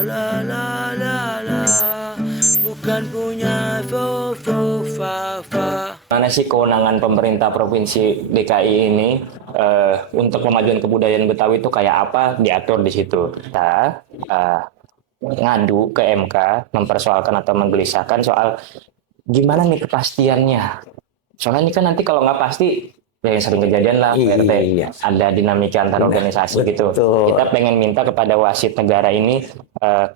la la la la, bukan punya fo fa fa. Mana sih kewenangan pemerintah Provinsi DKI ini untuk kemajuan kebudayaan Betawi itu kayak apa diatur di situ. Kita ngadu ke MK mempersoalkan atau menggelisahkan soal gimana nih kepastiannya. Soalnya ini kan nanti kalau nggak pasti ya yang sering kejadian lah PRT ada dinamika antar organisasi gitu. Kita pengen minta kepada wasit negara ini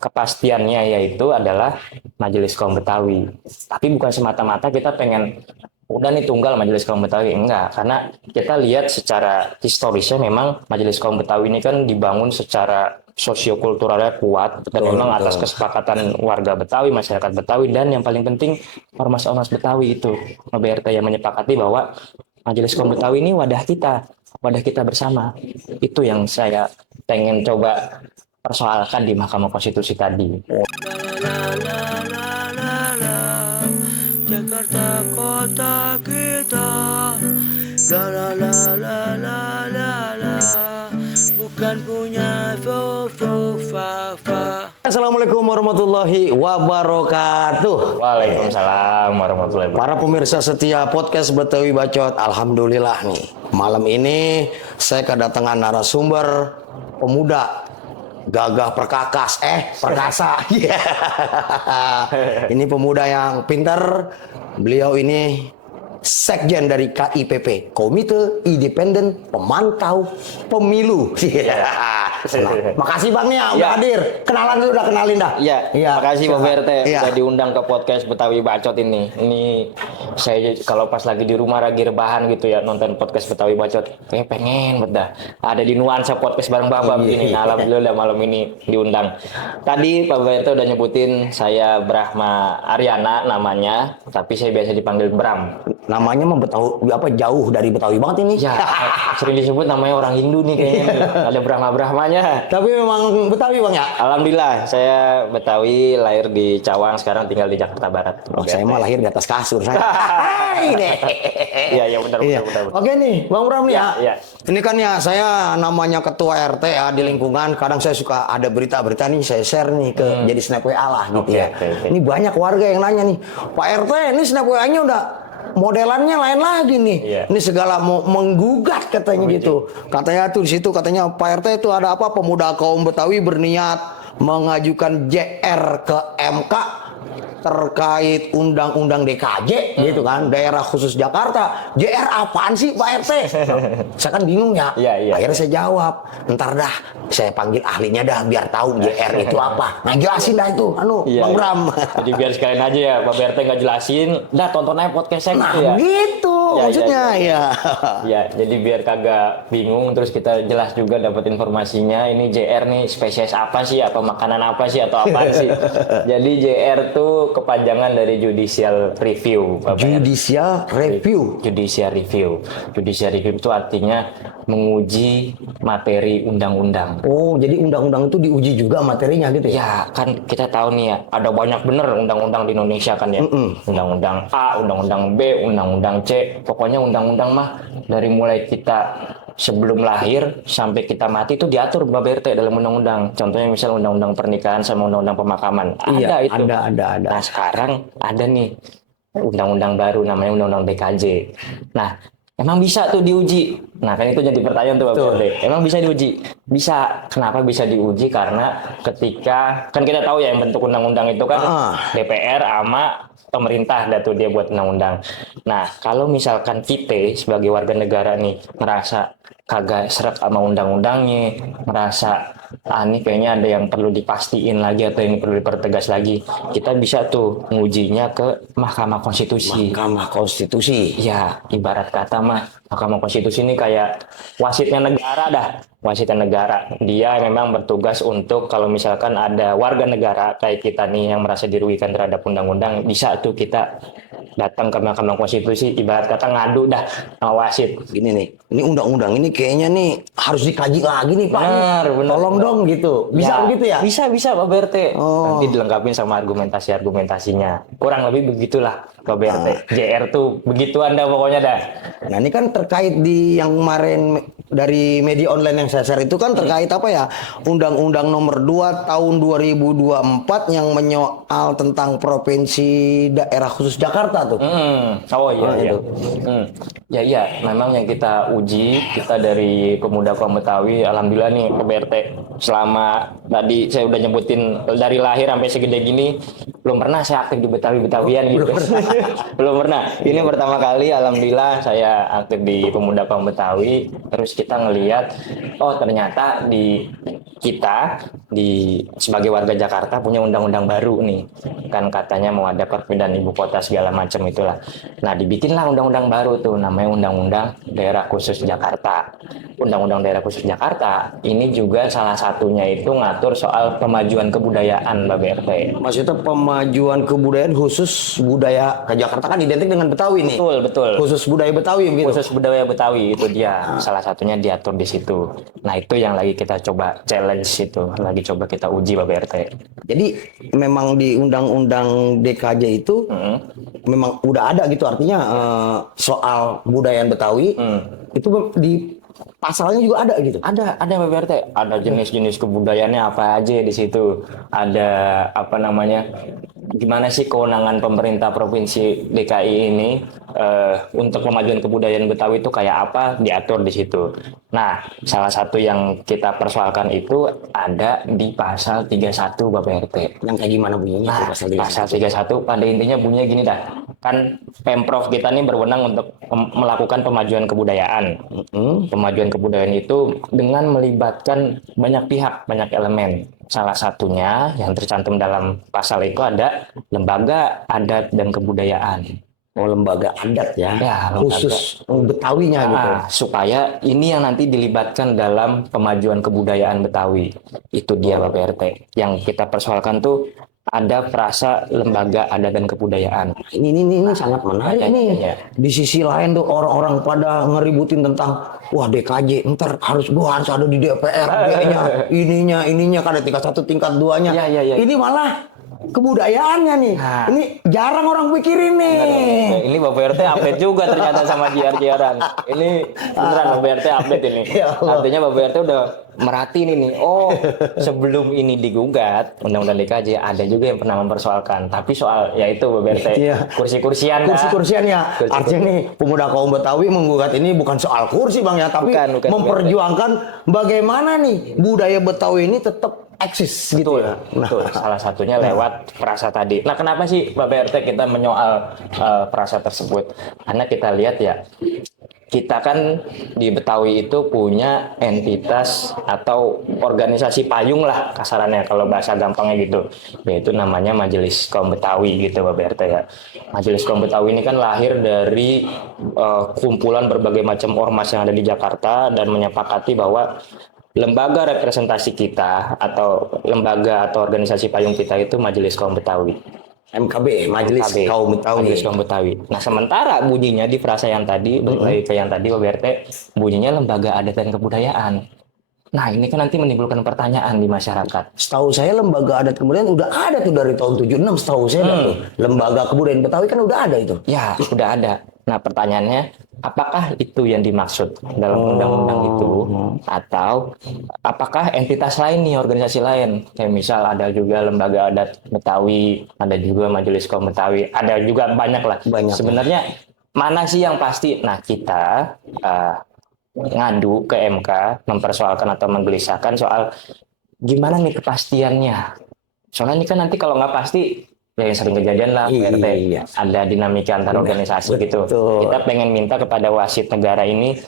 kepastiannya yaitu adalah Majelis Kaum Betawi. Tapi bukan semata-mata kita pengen udah nih tunggal Majelis Kaum Betawi, enggak, karena kita lihat secara historisnya memang Majelis Kaum Betawi ini kan dibangun secara sosiokulturalnya kuat dan memang atas kesepakatan warga Betawi, masyarakat Betawi, dan yang paling penting ormas-ormas Betawi itu BRT yang menyepakati bahwa Majelis Kaum Betawi ini wadah kita bersama. Itu yang saya pengen coba persoalkan di Mahkamah Konstitusi tadi. Jakarta kota kita, la la la la la la la, bukan punya fo fa fa. Assalamualaikum warahmatullahi wabarakatuh. Waalaikumsalam warahmatullahi wabarakatuh. Para pemirsa setia podcast Betawi Bacot, alhamdulillah nih malam ini saya kedatangan narasumber pemuda gagah perkakas, perkasa. Ini pemuda yang pintar. Beliau ini sekjen dari KIPP, Komite Independen Pemantau Pemilu. Makasih Bang ya udah hadir. Kenalan dulu, udah kenalin dah. Makasih Pak BRT udah diundang ke podcast Betawi Bacot ini. Ini saya kalau pas lagi di rumah lagi rebahan gitu ya nonton podcast Betawi Bacot, kayak pengen bedah ada di nuansa podcast bareng Bapak begini. Nah, alhamdulillah malam ini diundang. Tadi Pak BRT udah nyebutin saya Brahma Aryana namanya, tapi saya biasa dipanggil Bram. Namanya jauh dari Betawi banget ini. Ya, sering disebut namanya orang Hindu nih kayaknya. Ada Brahma-Brahmanya. Tapi memang Betawi Bang ya? Alhamdulillah, saya Betawi, lahir di Cawang, sekarang tinggal di Jakarta Barat. Saya mah lahir di atas kasur saya. Iya, benar. Oke nih, Bang Bram nih ya. Iya. Ini kan ya saya namanya ketua RT ya di lingkungan. Kadang saya suka ada berita-berita nih saya share nih ke jadi snap WA lah gitu ya. Ini banyak warga yang nanya nih, Pak RT ini snap WA-nya udah modelannya lain lagi nih. Ini segala mau menggugat katanya gitu. Katanya tuh di situ katanya Pak RT itu ada apa, pemuda kaum Betawi berniat mengajukan JR ke MK terkait undang-undang DKJ gitu kan, daerah khusus Jakarta. JR apaan sih Pak RT? Saya kan bingung ya. Akhirnya saya jawab, ntar dah saya panggil ahlinya dah biar tahu JR itu apa. Nah jelasin dah itu Bang Bram. Jadi biar sekalian aja ya Pak BRT nggak jelasin, dah tonton aja podcast saya gitu ya. Gitu maksudnya ya. Jadi biar kagak bingung, terus kita jelas juga dapat informasinya. Ini JR nih spesies apa sih, apa makanan apa sih, atau apa sih. Jadi JR tuh kepanjangan dari Judicial Review. Judicial Review. Judicial Review. Judicial Review itu artinya menguji materi undang-undang. Oh, jadi undang-undang itu diuji juga materinya gitu ya? Ya, kan kita tahu nih ya, ada banyak bener undang-undang di Indonesia kan ya. Undang-undang A, undang-undang B, undang-undang C. Pokoknya undang-undang mah dari mulai kita sebelum lahir sampai kita mati itu diatur Mbak BRT dalam undang-undang. Contohnya misal undang-undang pernikahan sama undang-undang pemakaman. Ada itu. Ada. Nah, sekarang ada nih undang-undang baru namanya undang-undang DKJ. Nah, emang bisa tuh diuji. Nah, kan itu jadi pertanyaan tuh Pak BRT. Emang bisa diuji? Bisa. Kenapa bisa diuji? Karena ketika kan kita tahu ya yang bentuk undang-undang itu kan DPR sama pemerintah tuh dia buat undang-undang. Nah, kalau misalkan kita sebagai warga negara nih merasa kagak seret sama undang-undangnya, merasa ini kayaknya ada yang perlu dipastiin lagi atau ini perlu dipertegas lagi, kita bisa tuh ngujinya ke Mahkamah Konstitusi. Mahkamah Konstitusi. Ya, ibarat kata mah Mahkamah Konstitusi ini kayak wasitnya negara dah. Wasitnya negara. Dia memang bertugas untuk kalau misalkan ada warga negara kayak kita nih yang merasa dirugikan terhadap undang-undang, bisa tuh kita datang ke Mahkamah Konstitusi, ibarat kata ngadu dah sama wasit. Gini nih, ini undang-undang ini kayaknya nih harus dikaji lagi nih Pak. Benar. Tolong dong gitu. Bisa begitu ya? Bisa Pak BRT. Nanti dilengkapi sama argumentasinya. Kurang lebih begitulah Pak BRT. JR tuh begitu Anda pokoknya dah. Nah ini kan terkait di yang kemarin dari media online yang saya share itu kan terkait apa ya? Undang-Undang Nomor 2 Tahun 2024 yang menyoal tentang Provinsi Daerah Khusus Jakarta tuh. Oh iya, iya. Itu. Ya iya, memang yang kita uji, kita dari Pemuda Kaum Betawi, alhamdulillah nih Pak BRT, selama tadi saya udah nyebutin dari lahir sampai segede gini, belum pernah saya aktif di Betawi-Betawian gitu. Belum pernah. Ini pertama kali alhamdulillah saya aktif di Pemuda Kaum Betawi, terus kita ngelihat oh ternyata di kita sebagai warga Jakarta punya undang-undang baru nih. Kan katanya mau ada perpindahan ibu kota segala macam itulah. Nah, dibikinlah undang-undang baru tuh namanya Undang-Undang Daerah Khusus Jakarta. Undang-Undang Daerah Khusus Jakarta ini juga salah satunya itu ngatur soal pemajuan kebudayaan, Mbak BRT. Maksudnya pemajuan kebudayaan khusus budaya ke Jakarta kan identik dengan Betawi nih. Betul, betul. Khusus budaya Betawi gitu. Khusus budaya Betawi itu dia salah satunya diatur di situ. Nah, itu yang lagi kita coba challenge itu, lagi coba kita uji Pak BRT. Jadi memang di Undang-Undang DKJ itu memang udah ada gitu, artinya soal budayaan Betawi itu di pasalnya juga ada gitu. Ada Pak BRT. Ada jenis-jenis kebudayaannya apa aja di situ. Ada apa namanya? Gimana sih kewenangan pemerintah provinsi DKI ini untuk pemajuan kebudayaan Betawi itu kayak apa diatur di situ. Nah, salah satu yang kita persoalkan itu ada di pasal 31 Bapak RT. Yang kayak gimana bunyinya? Nah, pasal 31 pada intinya bunyinya gini dah. Kan Pemprov kita ini berwenang untuk melakukan pemajuan kebudayaan. Pemajuan kebudayaan itu dengan melibatkan banyak pihak, banyak elemen. Salah satunya yang tercantum dalam pasal itu ada lembaga adat dan kebudayaan. Oh, lembaga adat ya, khusus Betawinya gitu. Supaya ini yang nanti dilibatkan dalam pemajuan kebudayaan Betawi. Itu dia Bapak RT. Yang kita persoalkan tuh ada frasa lembaga adat dan kebudayaan. Ini sangat menarik nih. Ya. Di sisi lain tuh orang-orang pada ngeributin tentang wah DKJ ntar harus ada di DPR ininya kan ada tingkat 1 tingkat 2-nya. Ya. Ini malah kebudayaannya nih. Nah. Ini jarang orang pikirin nih. Ini Bapak RT update juga ternyata sama JR-JR-an. Ini beneran Bapak RT update ini. Ya Allah. Artinya Bapak RT udah merhatiin ini. Oh, sebelum ini digugat Undang-Undang DKJ ada juga yang pernah mempersoalkan. Tapi soal yaitu Bapak RT kursi-kursian. Kursi-kursiannya. Artinya nih Pemuda Kaum Betawi menggugat ini bukan soal kursi Bang ya, tapi bukan, memperjuangkan bagaimana nih budaya Betawi ini tetap eksis gitu ya. Betul. Salah satunya lewat frasa tadi. Nah, kenapa sih Bapak RT kita menyoal frasa tersebut? Karena kita lihat ya, kita kan di Betawi itu punya entitas atau organisasi payung lah kasarannya kalau bahasa gampangnya gitu. Yaitu namanya Majelis Kaum Betawi gitu Bapak RT ya. Majelis Kaum Betawi ini kan lahir dari kumpulan berbagai macam ormas yang ada di Jakarta dan menyepakati bahwa lembaga representasi kita atau lembaga atau organisasi payung kita itu Majelis Kaum Betawi. MKB, Majelis Kaum Betawi. Majelis Kaum Betawi. Nah, sementara bunyinya di frasa yang tadi, ke yang tadi Bapak RT, bunyinya lembaga adat dan kebudayaan. Nah, ini kan nanti menimbulkan pertanyaan di masyarakat. Setahu saya lembaga adat kebudayaan udah ada tuh dari tahun 76, setahu saya tuh. Lembaga kebudayaan Betawi kan udah ada itu. Ya, udah ada. Nah, pertanyaannya, apakah itu yang dimaksud dalam undang-undang itu? Atau apakah entitas lain nih, organisasi lain? Kayak misal ada juga lembaga adat Betawi, ada juga Majelis Kaum Betawi, ada juga banyak lah. Sebenarnya mana sih yang pasti? Nah, kita ngadu ke MK, mempersoalkan atau menggelisahkan soal gimana nih kepastiannya. Soalnya ini kan nanti kalau nggak pasti, ya yang sering kejadian lah, RT, ada dinamika antar organisasi gitu. Kita pengen minta kepada wasit negara ini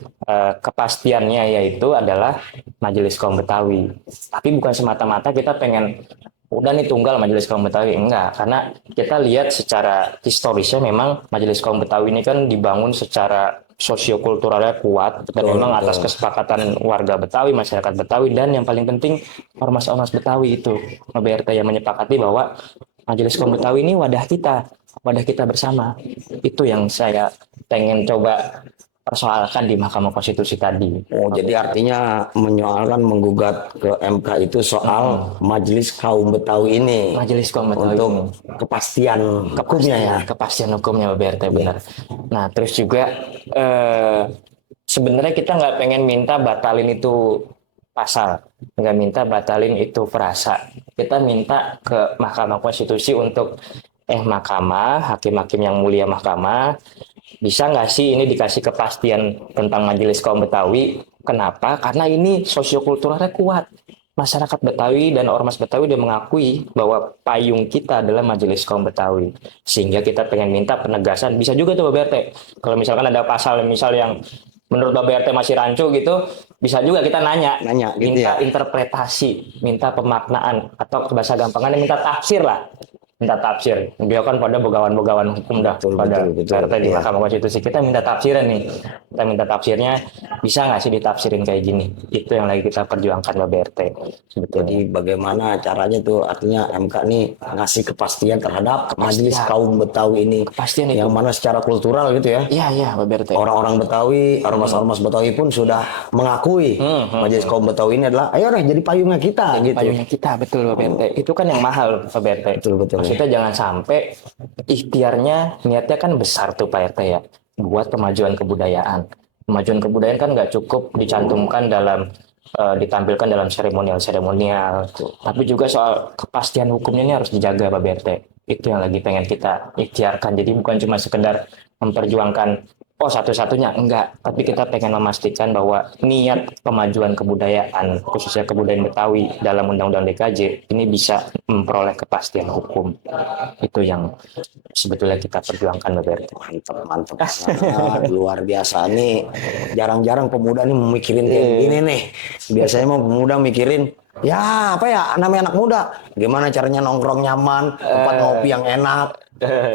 kepastiannya yaitu adalah Majelis Kaum Betawi. Tapi bukan semata-mata kita pengen udah nih tunggal Majelis Kaum Betawi, enggak. Karena kita lihat secara historisnya memang Majelis Kaum Betawi ini kan dibangun secara sosiokulturalnya kuat dan memang atas kesepakatan warga Betawi, masyarakat Betawi, dan yang paling penting ormas-ormas Betawi itu BRT yang menyepakati bahwa Majelis Kaum Betawi ini wadah kita bersama. Itu yang saya pengen coba persoalkan di Mahkamah Konstitusi tadi. Oh, jadi artinya menyoalkan menggugat ke MK itu soal Majelis Kaum Betawi ini. Majelis Kaum Betawi untuk ini. kepastian hukumnya ya. Kepastian hukumnya BRT benar. Nah, terus juga sebenarnya kita nggak pengen minta batalin itu pasal, nggak minta batalin itu frasa. Kita minta ke Mahkamah Konstitusi untuk Mahkamah, hakim-hakim yang mulia Mahkamah, bisa nggak sih ini dikasih kepastian tentang Majelis Kaum Betawi? Kenapa? Karena ini sosiokulturalnya kuat. Masyarakat Betawi dan ormas Betawi udah mengakui bahwa payung kita adalah Majelis Kaum Betawi. Sehingga kita pengen minta penegasan. Bisa juga tuh Pak BRT. Kalau misalkan ada pasal misal yang menurut Pak BRT masih rancu gitu, bisa juga kita nanya gitu minta ya. interpretasi, minta pemaknaan, atau bahasa gampangannya minta tafsir lah. Minta tafsir. Dia kan pada begawan-begawan hukum dah pada BRT di Mahkamah Konstitusi. Kita minta tafsiran nih. Kita minta tafsirnya, bisa nggak sih ditafsirin kayak gini? Itu yang lagi kita perjuangkan Pak BRT. Sebetulnya. Jadi bagaimana caranya tuh, artinya MK nih ngasih kepastian terhadap Majelis Kaum Betawi ini. Kepastian yang itu. mana secara kultural gitu ya. Iya Pak BRT. Orang-orang Betawi, ormas-ormas Betawi pun sudah mengakui Majelis Kaum Betawi ini adalah, ayo deh jadi payungnya kita gitu. Payungnya kita, betul Pak BRT. Itu kan yang mahal Pak BRT. Betul. Maksudnya jangan sampai ikhtiarnya, niatnya kan besar tuh Pak RT ya, buat kemajuan kebudayaan. Kemajuan kebudayaan kan nggak cukup dicantumkan dalam ditampilkan dalam seremonial, tapi juga soal kepastian hukumnya ini harus dijaga Pak BRT. Itu yang lagi pengen kita ikhtiarkan. Jadi bukan cuma sekedar memperjuangkan satu-satunya, enggak, tapi kita pengen memastikan bahwa niat kemajuan kebudayaan, khususnya kebudayaan Betawi dalam Undang-Undang DKJ ini bisa memperoleh kepastian hukum. Itu yang sebetulnya kita perjuangkan Pak BRT. Mantap. Luar biasa nih. Jarang-jarang pemuda nih memikirin kayak gini nih. Biasanya mau pemuda mikirin, ya apa ya, namanya anak muda, gimana caranya nongkrong nyaman, tempat ngopi yang enak,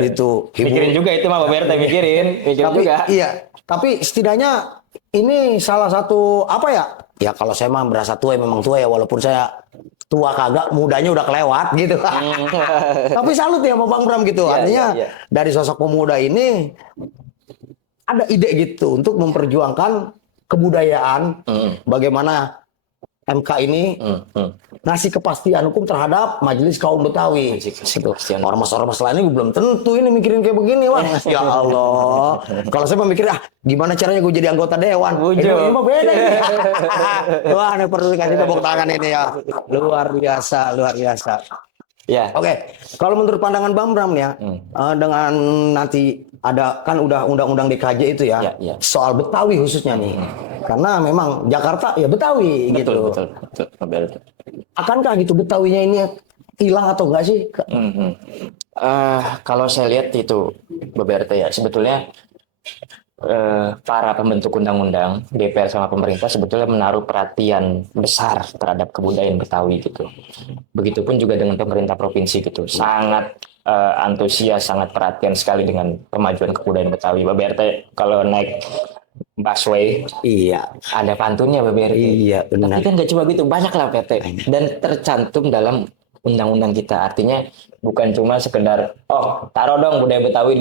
itu Mikirin juga itu mah Pak BRT, mikirin tapi, juga. Iya, tapi setidaknya ini salah satu apa ya? Ya kalau saya mah berasa tua, memang tua ya, walaupun saya tua kagak, mudanya udah kelewat gitu. Tapi salut ya sama Bang Bram gitu. Artinya dari sosok pemuda ini ada ide gitu untuk memperjuangkan kebudayaan, bagaimana MK ini ngasih kepastian hukum terhadap Majelis Kaum Betawi. Ormas-ormas lainnya belum tentu ini mikirin kayak begini, Wan. Ya Allah. Kalau saya mikir, gimana caranya gue jadi anggota dewan? Ini mah beda nih. Wah, ini perlu dikasih tepuk tangan ini ya. Luar biasa. Ya. Oke. Kalau menurut pandangan Bang Bram ya, dengan nanti ada kan udah undang-undang DKJ itu ya, soal Betawi khususnya nih. Karena memang Jakarta ya Betawi gitu. Betul. Akankah gitu Betawinya ini hilang atau enggak sih? Kalau saya lihat itu BRT ya, sebetulnya para pembentuk undang-undang, DPR sama pemerintah sebetulnya menaruh perhatian besar terhadap kebudayaan Betawi gitu. Begitupun juga dengan pemerintah provinsi gitu, sangat antusias, sangat perhatian sekali dengan kemajuan kebudayaan Betawi. BRT kalau naik busway, ada pantunnya BRT. Iya, benar. Tapi kan nggak cuma gitu, banyak lah PT dan tercantum dalam undang-undang kita. Artinya bukan cuma sekedar taruh dong budaya Betawi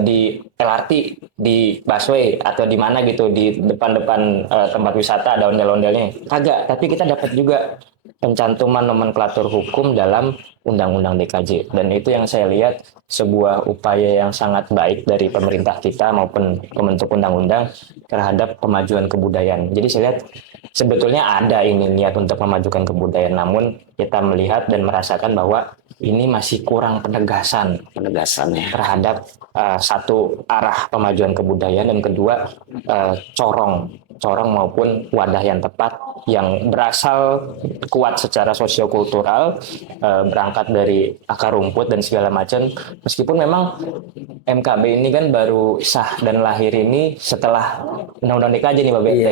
di LRT, di busway atau di mana gitu, di depan-depan tempat wisata ada ondel-ondelnya. Kagak, tapi kita dapat juga pencantuman nomenklatur hukum dalam Undang-Undang DKJ, dan itu yang saya lihat sebuah upaya yang sangat baik dari pemerintah kita maupun pembentuk undang-undang terhadap kemajuan kebudayaan. Jadi saya lihat sebetulnya ada ini niat untuk memajukan kebudayaan, namun kita melihat dan merasakan bahwa ini masih kurang penegasannya terhadap satu arah pemajuan kebudayaan, dan kedua corong maupun wadah yang tepat yang berasal kuat secara sosiokultural, berangkat dari akar rumput dan segala macam. Meskipun memang MKB ini kan baru sah dan lahir ini setelah Undang-Undang DKJ nih Pak BRT.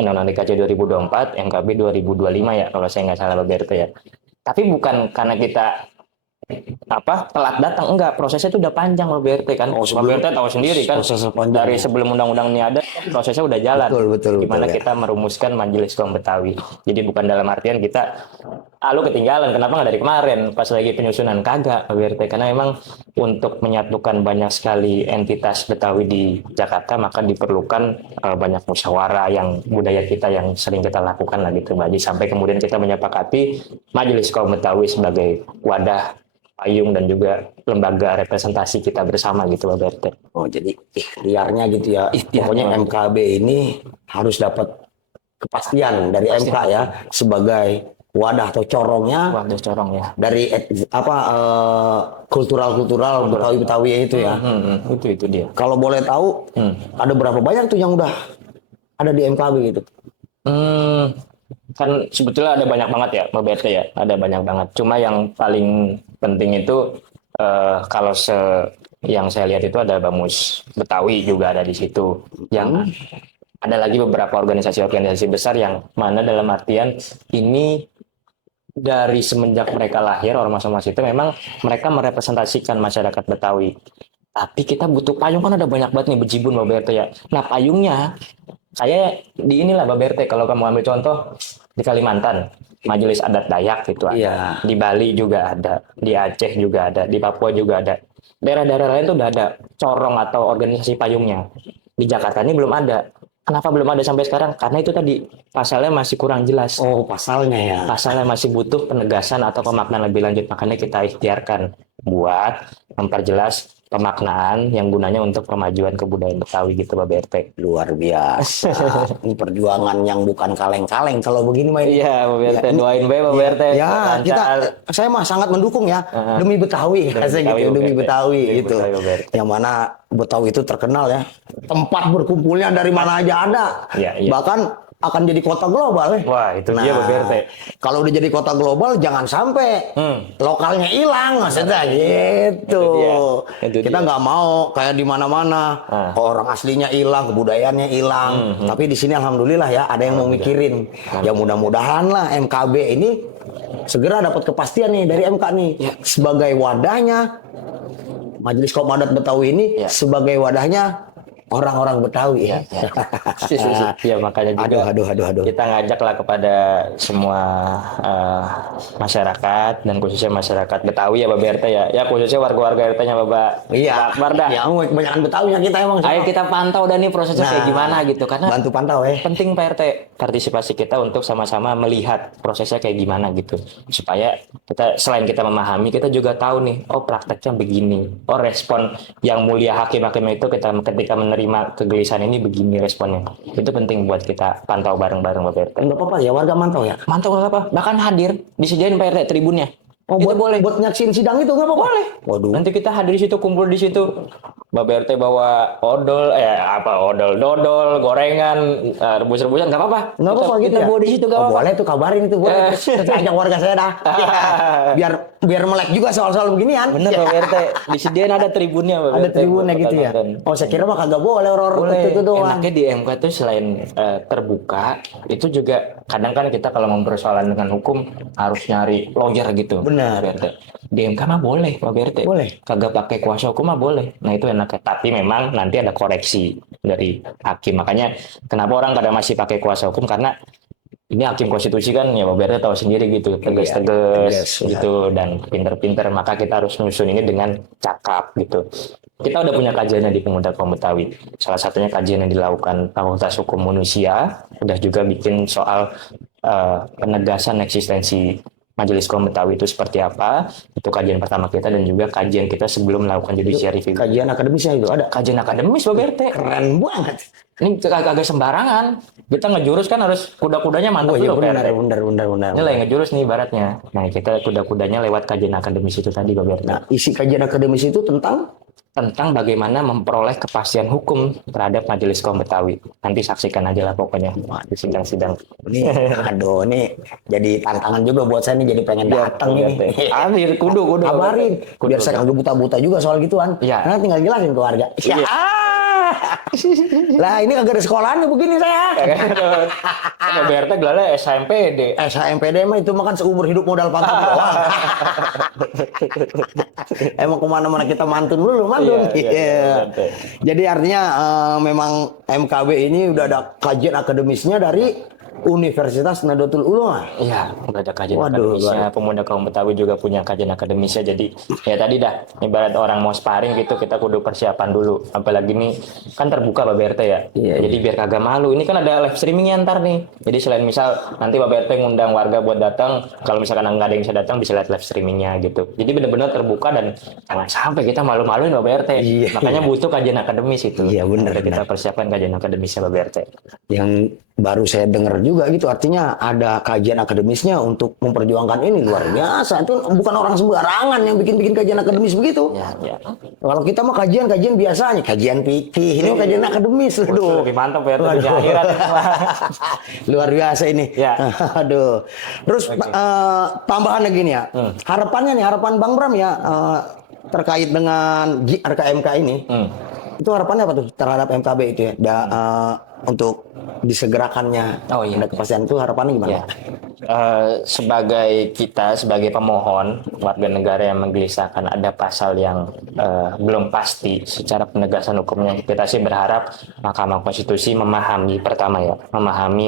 Undang-Undang DKJ 2024, MKB 2025 ya kalau saya nggak salah Pak BRT ya. Tapi bukan karena kita telat datang, enggak, prosesnya itu udah panjang Pak BRT kan. Pak BRT tahu sendiri kan, dari sebelum undang-undang ini ada prosesnya udah jalan. Betul, gimana kita merumuskan Majelis Kaum Betawi. Jadi bukan dalam artian kita lu ketinggalan, kenapa nggak dari kemarin pas lagi penyusunan, kagak Pak BRT, karena memang untuk menyatukan banyak sekali entitas Betawi di Jakarta maka diperlukan banyak musyawarah yang budaya kita yang sering kita lakukan lah gitu Pak. Sampai kemudian kita menyepakati Majelis Kaum Betawi sebagai wadah payung dan juga lembaga representasi kita bersama gitu Pak BRT. Oh, jadi ikhtiarnya gitu ya. Ikhtiarnya. Pokoknya MKB ini harus dapat kepastian dari MK ya sebagai wadah atau corongnya Waduh corong ya. dari kultural Betawi itu ya. Itu dia. Kalau boleh tahu, ada berapa banyak tuh yang udah ada di MKB gitu? Kan sebetulnya ada banyak banget ya Pak BRT ya, ada banyak banget. Cuma yang paling penting itu kalau yang saya lihat itu ada Bamus Betawi juga ada di situ. Yang ada lagi beberapa organisasi-organisasi besar yang mana dalam artian ini dari semenjak mereka lahir ormas-ormas itu memang mereka merepresentasikan masyarakat Betawi. Tapi kita butuh payung, kan ada banyak banget nih bejibun Pak BRT ya. Nah payungnya saya di inilah Pak BRT, kalau kamu ambil contoh di Kalimantan Majelis Adat Dayak gitu ada. Iya. Di Bali juga ada, di Aceh juga ada, di Papua juga ada. Daerah-daerah lain tuh udah ada corong atau organisasi payungnya. Di Jakarta ini belum ada. Kenapa belum ada sampai sekarang? Karena itu tadi pasalnya masih kurang jelas. Oh, pasalnya ya. Pasalnya masih butuh penegasan atau pemaknaan lebih lanjut. Makanya kita ikhtiarkan buat memperjelas pemaknaan yang gunanya untuk kemajuan kebudayaan Betawi gitu Pak BRT. Luar biasa. Ini perjuangan yang bukan kaleng-kaleng kalau begini mah. Iya Pak BRT, doain bae Pak BRT. Ya, saya mah sangat mendukung ya. Demi Betawi, saya gitu, demi Betawi gitu. Yang mana Betawi itu terkenal ya. Tempat berkumpulnya dari mana aja ada. Iya. Bahkan akan jadi kota global. Wah, itu dia Pak BRT. Kalau udah jadi kota global jangan sampai lokalnya hilang maksudnya gitu. Itu Kita dia. nggak mau kayak di mana-mana orang aslinya hilang, kebudayaannya hilang. Tapi di sini alhamdulillah ya ada yang mau mikirin. Ya mudah-mudahan lah MKB ini segera dapat kepastian nih dari MK nih sebagai wadahnya Majelis Kaum Adat Betawi ini sebagai wadahnya orang-orang Betawi ya. Ya makanya juga Aduh. kita ngajaklah kepada semua masyarakat dan khususnya masyarakat Betawi ya Pak BRT ya. Ya khususnya warga-warga RT-nya Bapak Akbar dah. Ya, kebanyakan Betawinya kita emang. Ayo kita pantau dan nih prosesnya kayak gimana gitu, karena bantu pantau penting Pak RT partisipasi kita untuk sama-sama melihat prosesnya kayak gimana gitu, supaya kita selain kita memahami kita juga tahu nih, oh prakteknya begini, oh respon yang mulia hakim-hakim itu kita ketika menerima kegelisahan ini begini responnya. Itu penting buat kita pantau bareng-bareng Pak RT. Enggak apa-apa ya warga mantau ya. Mantau nggak apa, bahkan hadir disediain Pak RT tribunnya. Oh, itu boleh buat nyaksin sidang itu nggak apa-apa? Boleh. Waduh. Nanti kita hadir di situ, kumpul di situ. Mbak BRT bawa dodol, gorengan, rebus-rebusan, nggak apa-apa. Nggak apa-apa gitu kita ya? bawa di situ, nggak apa-apa. Boleh tuh, kabarin itu, boleh. Terus ajak warga saya dah. biar melek juga soal-soal beginian. Bener Pak BRT, disediain ada tribunnya Pak Ada BRT, tribunnya gitu ya. Oh, saya kira mah kagak boleh orang-orang itu doang. Enaknya di MK tuh selain terbuka, itu juga kadang kan kita kalau mempersoalan dengan hukum harus nyari lawyer gitu. Benar. BRT. Di MK mah boleh Pak BRT. Boleh. Kagak pakai kuasa hukum mah boleh. Nah itu enaknya. Tapi memang nanti ada koreksi dari hakim. Makanya kenapa orang kadang masih pakai kuasa hukum, karena ini hakim konstitusi kan ya Pak BRT tahu sendiri gitu, tegas gitu dan pinter-pinter, maka kita harus nyusun ini dengan cakap gitu. Kita udah punya kajiannya di Pemuda Kaum Betawi. Salah satunya kajian yang dilakukan Fakultas Hukum Manusia, udah juga bikin soal penegasan eksistensi Majelis Kaum Betawi itu seperti apa. Itu kajian pertama kita dan juga kajian kita sebelum melakukan judicial review. Kajian akademisnya itu ada. Kajian akademis Pak BRT. Keren banget. Ini agak sembarangan. Kita ngejurus kan harus kuda-kudanya mantap dulu benar. Ini lah yang ngejurus nih ibaratnya. Nah kita kuda-kudanya lewat kajian akademis itu tadi Pak BRT. Nah, isi kajian akademis itu tentang bagaimana memperoleh kepastian hukum terhadap Majelis Kaum Betawi. Nanti saksikan aja lah pokoknya di sidang-sidang. Ini jadi tantangan juga buat saya nih, jadi pengen datang nih. Amir, kudu. Kabarin. Biar saya kagak buta-buta juga soal gituan. Iya. Nah, tinggal jelasin ke warga. Iya. Lah ini kagak ada sekolahannya begini saya. Pak BRT gelarnya SHMPD. SHMPD mah itu makan seumur hidup modal pantun doang. Emang kemana-mana kita mantun dulu, mantun. Iya. Jadi artinya memang MKB ini udah ada kajian akademisnya dari Universitas Nahdlatul Ulama. Iya, udah ada kajian Waduh, akademisnya. Pemuda kaum Betawi juga punya kajian akademisnya. Jadi ya tadi dah, ibarat orang mau sparring gitu, kita kudu persiapan dulu. Apalagi nih kan terbuka Bapak RT ya. Iya, Jadi biar kagak malu. Ini kan ada live streamingnya ntar nih. Jadi selain misal nanti Bapak RT ngundang warga buat datang, kalau misalkan nggak ada yang bisa datang bisa lihat live streamingnya gitu. Jadi benar-benar terbuka dan jangan sampai kita malu-maluin Bapak RT. Iya, Makanya butuh kajian akademis itu. Iya, benar, Kita persiapkan kajian akademisnya Bapak RT. Yang baru saya dengar juga gitu, artinya ada kajian akademisnya untuk memperjuangkan ini, luar biasa. Itu bukan orang sembarangan yang bikin kajian akademis begitu. Ya. Kalau kita mah kajian biasanya, kajian fikih, ini kajian akademis. Aduh, Lebih mantap ya, lebih akhirat. luar biasa ini. Ya. Aduh. Terus tambahan lagi nih ya. Harapannya nih, harapan Bang Bram ya terkait dengan RKMK ini. Itu harapannya apa tuh terhadap MKB itu ya? Untuk disegerakannya. Oh iya. Ada kepastian itu harapannya gimana? Ya. Sebagai pemohon warga negara yang menggelisahkan ada pasal yang belum pasti secara penegasan hukumnya, kita sih berharap Mahkamah Konstitusi memahami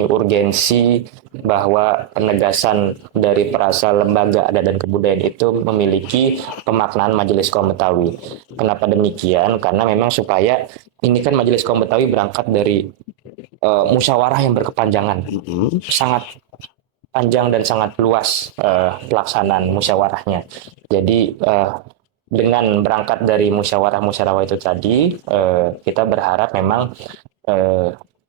urgensi bahwa penegasan dari perasa lembaga adat dan kebudayaan itu memiliki pemaknaan Majelis Kaum Betawi. Kenapa demikian? Karena memang supaya ini kan Majelis Kaum Betawi berangkat dari musyawarah yang berkepanjangan, sangat panjang dan sangat luas pelaksanaan musyawarahnya. Jadi dengan berangkat dari musyawarah itu tadi, kita berharap memang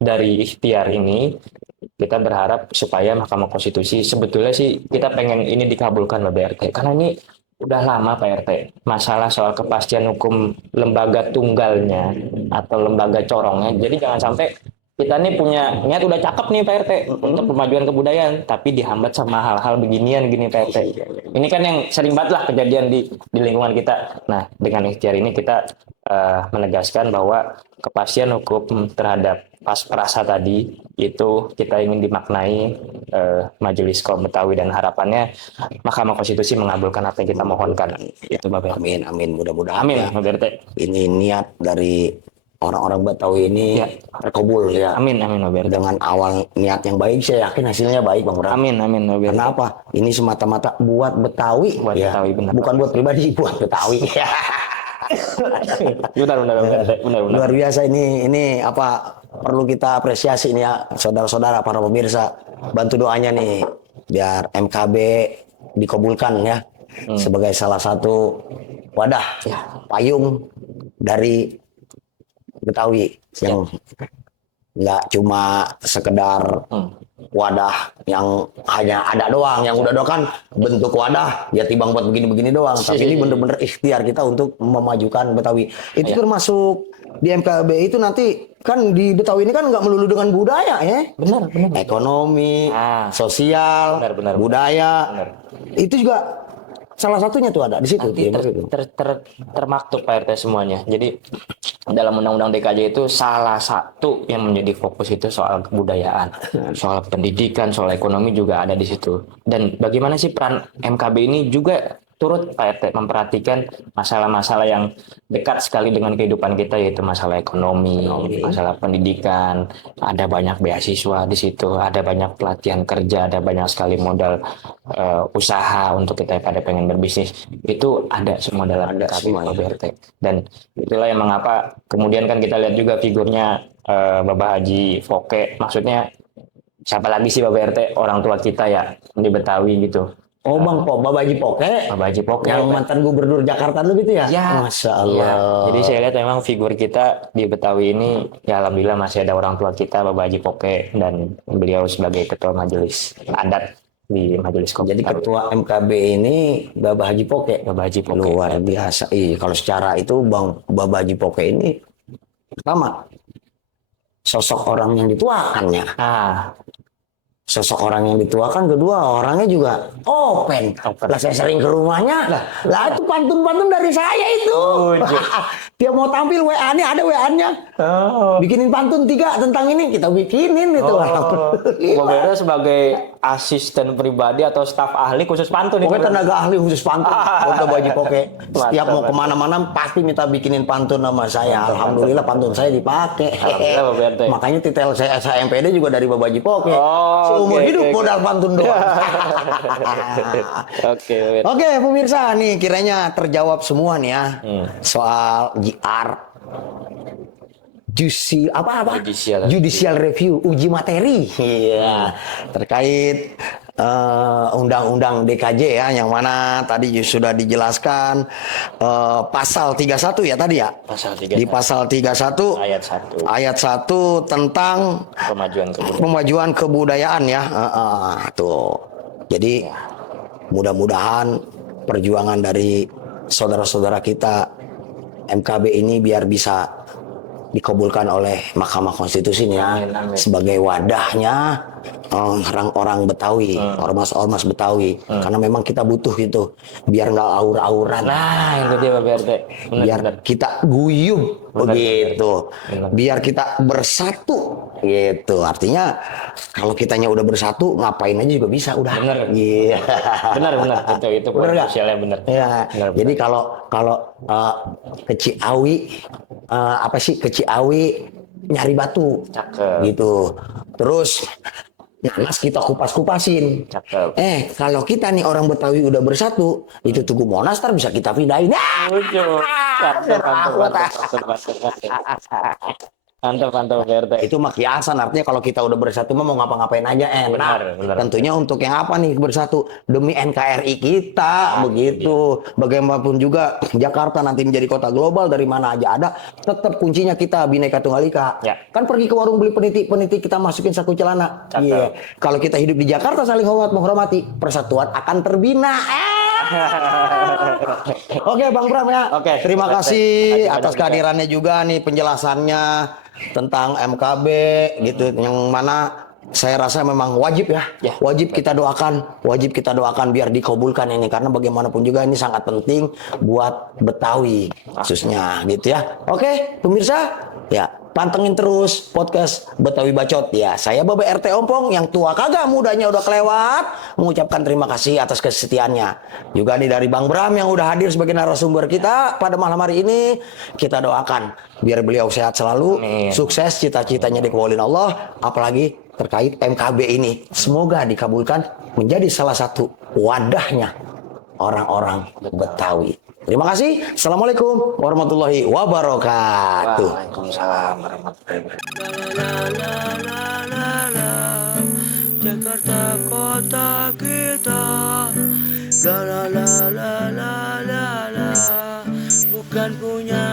dari ikhtiar ini kita berharap supaya Mahkamah Konstitusi, sebetulnya sih kita pengen ini dikabulkan Bapak RT, karena ini udah lama Pak RT masalah soal kepastian hukum lembaga tunggalnya atau lembaga corongnya. Jadi jangan sampai kita nih punya niat udah cakep nih Pak RT untuk pemajuan kebudayaan, tapi dihambat sama hal-hal beginian gini Pak RT. Ini kan yang sering banget lah kejadian di lingkungan kita. Nah, dengan ikhtiar ini kita menegaskan bahwa kepastian hukum terhadap perasa tadi itu kita ingin dimaknai Majelis Kaum Betawi, dan harapannya Mahkamah Konstitusi mengabulkan apa yang kita mohonkan. Itu Bapak. Amin, mudah-mudahan. Amin, ya. Bapak RT. Ini niat dari orang-orang Betawi ini terkabul ya. Amin, Bapak RT. Dengan awal niat yang baik, saya yakin hasilnya baik, Bang Bram. Amin, Bapak RT. Kenapa? Ini semata-mata buat Betawi. Buat Betawi, benar. Bukan buat pribadi, buat Betawi. benar. Luar biasa ini apa perlu kita apresiasi nih ya, saudara-saudara para pemirsa. Bantu doanya nih biar MKB dikabulkan ya, sebagai salah satu wadah payung dari Betawi yang nggak cuma sekedar wadah yang hanya ada doang, yang udah doang kan bentuk wadah ya timbang buat begini-begini doang, tapi ini bener-bener ikhtiar kita untuk memajukan Betawi. Itu termasuk di MKB itu nanti kan di Betawi ini kan nggak melulu dengan budaya ya, Benar. ekonomi, sosial, budaya, itu juga salah satunya tuh ada di situ. Nanti termaktub Pak RT semuanya. Jadi dalam Undang-Undang DKJ itu salah satu yang menjadi fokus itu soal kebudayaan, soal pendidikan, soal ekonomi juga ada di situ. Dan bagaimana sih peran MKB ini juga turut Pak RT memperhatikan masalah-masalah yang dekat sekali dengan kehidupan kita, yaitu masalah ekonomi, masalah pendidikan. Ada banyak beasiswa di situ, ada banyak pelatihan kerja, ada banyak sekali modal usaha untuk kita pada pengen berbisnis. Itu ada semua dalam MKB Pak RT. Dan itulah yang mengapa kemudian kan kita lihat juga figurnya Bapak Haji Foke. Maksudnya siapa lagi sih Bapak RT, orang tua kita ya di Betawi gitu. Oh Bang Bapak Haji Poke yang mantan gubernur Jakarta dulu gitu ya? Ya. Masya Allah. Ya. Jadi saya lihat memang figur kita di Betawi ini ya alhamdulillah masih ada orang tua kita Bapak Haji Poke, dan beliau sebagai ketua majelis adat di Majelis Kaum Jadi Betawi. ketua MKB ini Bapak Haji Poke. Bapak Haji Poke. Luar biasa. Kalau secara itu Bapak Haji Poke ini pertama sosok orang yang dituakannya. Sosok orang yang dituakan, kedua orangnya juga open. Lah saya sering ke rumahnya, lah itu pantun-pantun dari saya itu. Dia mau tampil WA-nya, ada WA-nya. Bikinin pantun 3 tentang ini, kita bikinin itu. Bapak sebagai asisten pribadi atau staf ahli khusus pantun. Pokoknya tenaga ahli khusus pantun. Untuk Baji Poke. Setiap mau Mantap. kemana-mana pasti minta bikinin pantun sama saya. Alhamdulillah pantun saya dipakai. Alhamdulillah, Bapak RT. Makanya titel saya SHMPD juga dari Baji Poke. Oh, Seumur oke, hidup oke. modal pantun doang. Oke, Oke, pemirsa nih kiranya terjawab semua nih ya. Soal JR judicial review, uji materi. Iya. Terkait undang-undang DKJ ya, yang mana tadi sudah dijelaskan pasal 31 ya tadi ya. Pasal 31. Di pasal 31 ayat 1 tentang pemajuan kebudayaan ya. Tuh. Jadi mudah-mudahan perjuangan dari saudara-saudara kita MKB ini biar bisa dikabulkan oleh Mahkamah Konstitusi ya. Amin. Sebagai wadahnya orang-orang Betawi, ormas-ormas Betawi, karena memang kita butuh gitu biar nggak aur-auran. Nah, itu dia Bapak RT. Biar kita guyup begitu. Benar. Biar kita bersatu gitu. Artinya kalau kitanya udah bersatu ngapain aja juga bisa udah. Benar. Iya. Benar. Itu Benar nggak? sosialnya benar. Ya. Benar. Jadi kalau ke Ciawi ke Ciawi nyari batu. Cakep. Gitu. Terus nanas kita kupas-kupasin. Cakep. Kalau kita nih orang Betawi udah bersatu, itu Tugu Monas ntar bisa kita pindahin. Lucu. Mantap Pak RT. Itu mah kiasan, artinya kalau kita udah bersatu mah mau ngapa-ngapain aja enak. Benar. Tentunya untuk yang apa nih bersatu? Demi NKRI kita, begitu. Bagaimanapun juga Jakarta nanti menjadi kota global, dari mana aja ada, tetap kuncinya kita Bhinneka Tunggal Ika. Ya. Kan pergi ke warung beli peniti kita masukin saku celana. Iya. Kalau kita hidup di Jakarta saling hormat menghormati, persatuan akan terbina. Oke, Bang Bram ya. Oke. Terima kasih Terima kasih atas banyak kehadirannya juga nih, penjelasannya tentang MKB gitu, yang mana saya rasa memang wajib ya. Wajib kita doakan biar dikabulkan ini, karena bagaimanapun juga ini sangat penting buat Betawi khususnya gitu ya. Oke, pemirsa, ya pantengin terus podcast Betawi Bacot ya. Saya Bapak RT Ompong yang tua kagak mudanya udah kelewat, mengucapkan terima kasih atas kesetiaannya. Juga nih dari Bang Bram yang udah hadir sebagai narasumber kita pada malam hari ini. Kita doakan biar beliau sehat selalu, sukses cita-citanya dikabulin Allah, apalagi terkait MKB ini. Semoga dikabulkan menjadi salah satu wadahnya orang-orang Betawi. Terima kasih. Assalamualaikum warahmatullahi wabarakatuh. Waalaikumsalam warahmatullahi wabarakatuh. Jakarta kota kita. La la la la la la la. Bukan punya